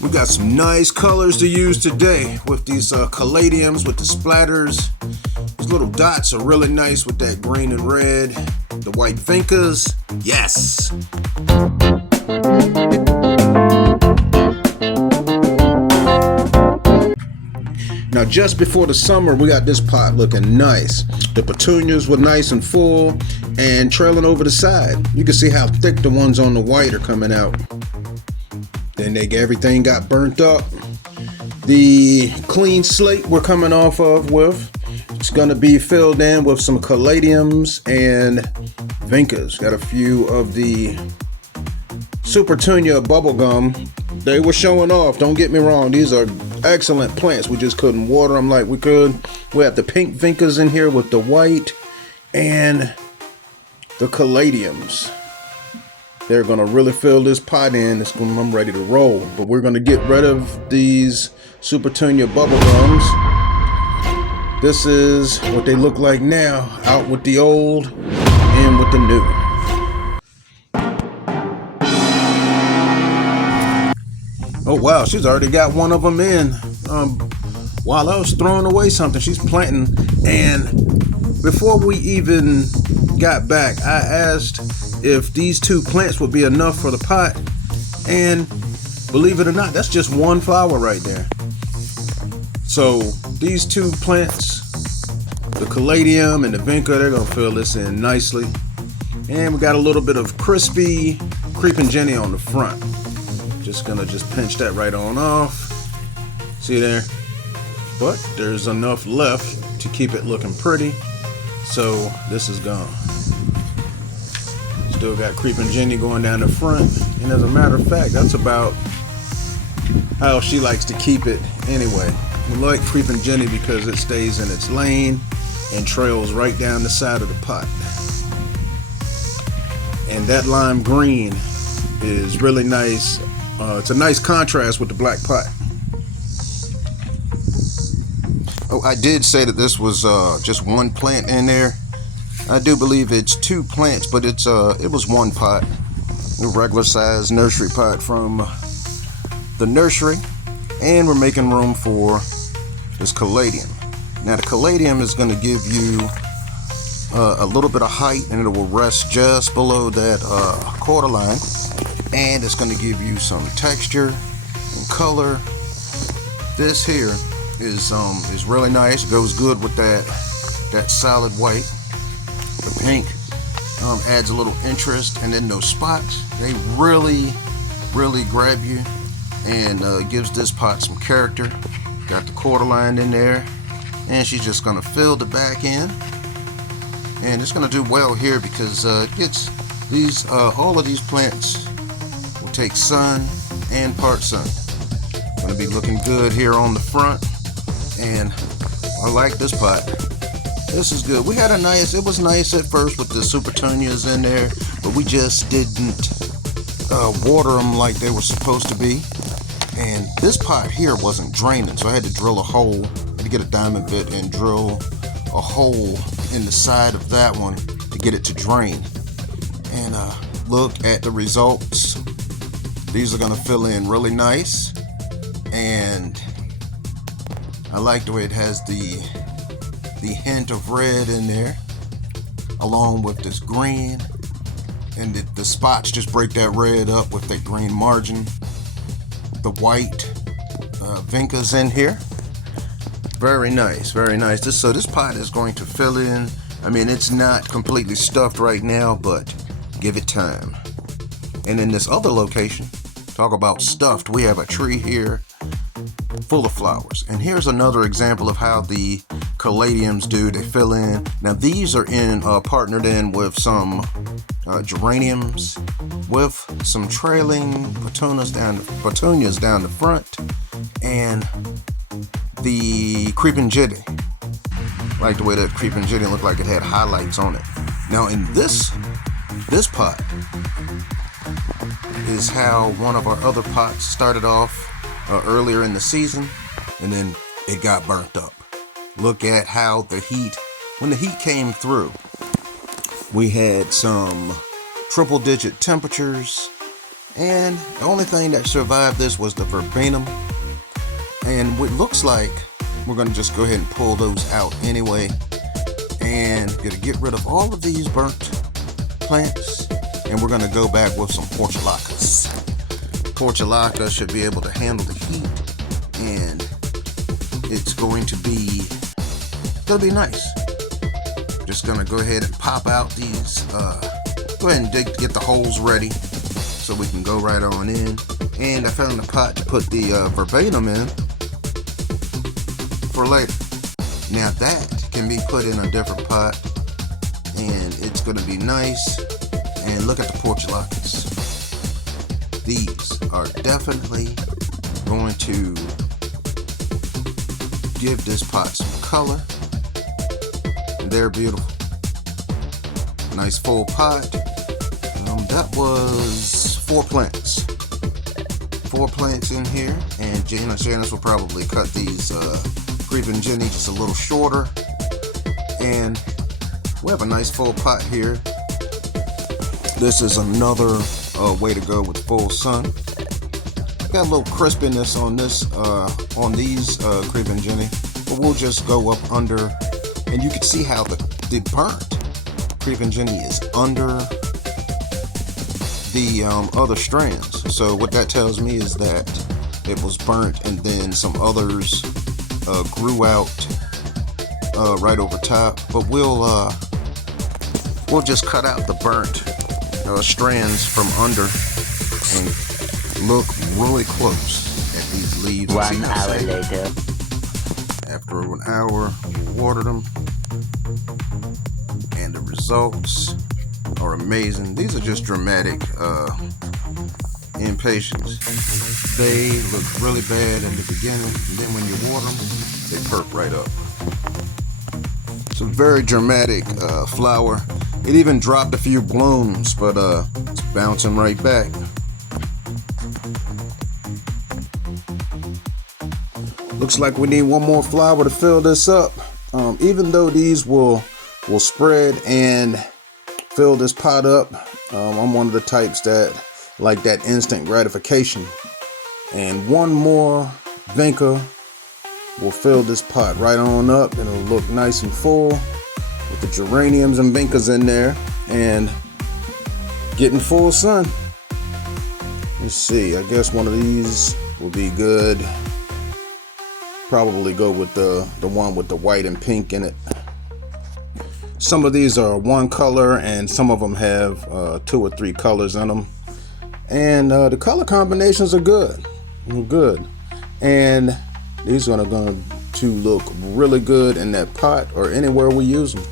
We got some nice colors to use today with these caladiums with the splatters. These little dots are really nice with that green and red. The white vincas, yes. Now just before the summer, we got this pot looking nice. The petunias were nice and full and trailing over the side. You can see how thick the ones on the white are coming out. Then everything got burnt up. The clean slate we're coming off of with, it's gonna be filled in with some caladiums and vincas. Got a few of the Supertunia bubblegum. They were showing off, don't get me wrong. These are excellent plants. We just couldn't water them like we could. We have the pink vincas in here with the white and the caladiums. They're gonna really fill this pot in. I'm ready to roll. But we're gonna get rid of these Supertunia bubblegums. This is what they look like now. Out with the old, in with the new. Oh wow, she's already got one of them in. While I was throwing away something, she's planting. And before we even got back, I asked if these two plants would be enough for the pot. And believe it or not, that's just one flower right there. So these two plants, the caladium and the vinca, they're gonna fill this in nicely. And we got a little bit of crispy creeping Jenny on the front. Just gonna pinch that right on off. See there? But there's enough left to keep it looking pretty. So this is gone. Still got creeping Jenny going down the front. And as a matter of fact, that's about how she likes to keep it anyway. We like creeping Jenny because it stays in its lane and trails right down the side of the pot. And that lime green is really nice. It's a nice contrast with the black pot. Oh, I did say that this was just one plant in there. I do believe it's two plants, but it was one pot, a regular size nursery pot from the nursery, and we're making room for this caladium. Now the caladium is going to give you a little bit of height, and it will rest just below that quarter line. And it's going to give you some texture and color. This here is really nice. It goes good with that solid white. The pink adds a little interest, and then those spots, they really grab you and gives this pot some character. Got the quarter line in there, and she's just going to fill the back in, and it's going to do well here because it gets these all of these plants take sun and part sun. Gonna be looking good here on the front, and I like this pot. This is good. It was nice at first with the Supertunias in there, but we just didn't water them like they were supposed to be. And this pot here wasn't draining, so I had to drill a hole. I had to get a diamond bit and drill a hole in the side of that one to get it to drain. And look at the results. These are going to fill in really nice, and I like the way it has the hint of red in there along with this green, and the spots just break that red up with that green margin. The white vincas in here, very nice, very nice. So this pot is going to fill in. I mean, it's not completely stuffed right now, but give it time. And in this other location, talk about stuffed, we have a tree here full of flowers. And here's another example of how the caladiums do. They fill in. Now these are partnered in with some geraniums, with some trailing petunias down the front, and the creeping Jenny. I like the way that creeping Jenny looked like it had highlights on it. Now in this pot is how one of our other pots started off earlier in the season, and then it got burnt up. Look at how when the heat came through, we had some triple digit temperatures, And the only thing that survived this was the viburnum. And what looks like we're going to just go ahead and pull those out anyway. And gonna get rid of all of these burnt plants. And we're going to go back with some portulacas. Portulaca should be able to handle the heat. And it's going to be nice. Just going to go ahead and pop out these. Go ahead and get the holes ready so we can go right on in. And I found a pot to put the viburnum in for later. Now that can be put in a different pot, and it's going to be nice. And look at the portulacas. These are definitely going to give this pot some color, and they're beautiful. Nice full pot. That was 4 plants. 4 plants in here, and Janice will probably cut these Creeping Jenny just a little shorter. And we have a nice full pot here. This is another way to go with full sun. Got a little crispiness on this, on these Creeping Jenny, but we'll just go up under, and you can see how the burnt Creeping Jenny is under the other strands. So what that tells me is that it was burnt, and then some others grew out right over top. But we'll just cut out the burnt strands from under and look really close at these leaves. 1 hour later. After an hour, we watered them, and the results are amazing. These are just dramatic impatiens. They look really bad in the beginning, and then when you water them, they perk right up. It's a very dramatic flower. It even dropped a few blooms, but it's bouncing right back. Looks like we need one more flower to fill this up. Even though these will spread and fill this pot up, I'm one of the types that like that instant gratification. And one more vinca will fill this pot right on up, and it'll look nice and full with the geraniums and vincas in there and getting full sun. Let's see, I guess one of these will be good. Probably go with the one with the white and pink in it. Some of these are one color, and some of them have 2 or 3 colors in them. And the color combinations are good. And these are going to look really good in that pot or anywhere we use them.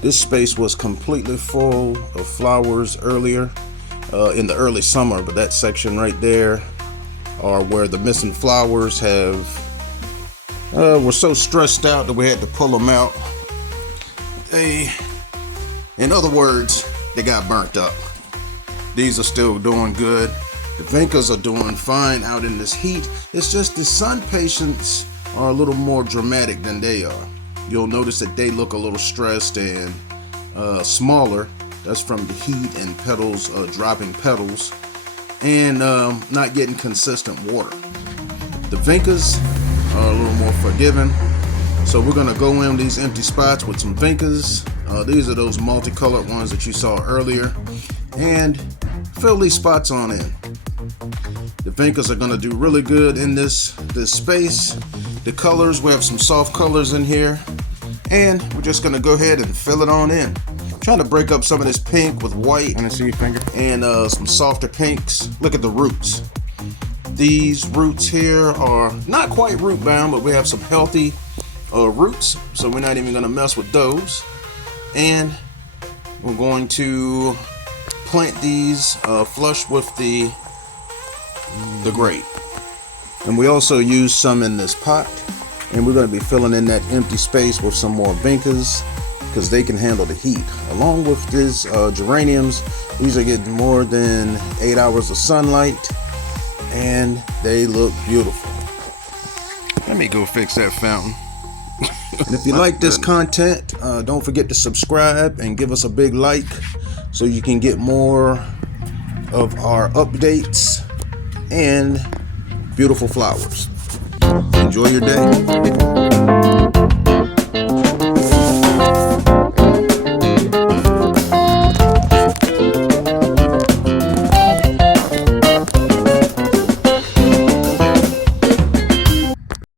This space was completely full of flowers earlier in the early summer, but that section right there are where the missing flowers were so stressed out that we had to pull them out. In other words, they got burnt up. These are still doing good. The vincas are doing fine out in this heat. It's just the sun patients are a little more dramatic than they are. You'll notice that they look a little stressed and smaller. That's from the heat and petals, dropping petals, and not getting consistent water. The vincas are a little more forgiving. So we're gonna go in these empty spots with some vincas. These are those multicolored ones that you saw earlier, and fill these spots on in. The vincas are gonna do really good in this space. The colors, we have some soft colors in here, and we're just gonna go ahead and fill it on in. I'm trying to break up some of this pink with white. Wanna see your finger? And some softer pinks. Look at the roots. These roots here are not quite root bound, but we have some healthy roots, so we're not even going to mess with those. And we're going to plant these flush with the grate. And we also use some in this pot, and we're going to be filling in that empty space with some more vincas because they can handle the heat. Along with these geraniums, these are getting more than 8 hours of sunlight, and they look beautiful. Let me go fix that fountain. And if you like this content, don't forget to subscribe and give us a big like so you can get more of our updates and beautiful flowers. Enjoy your day.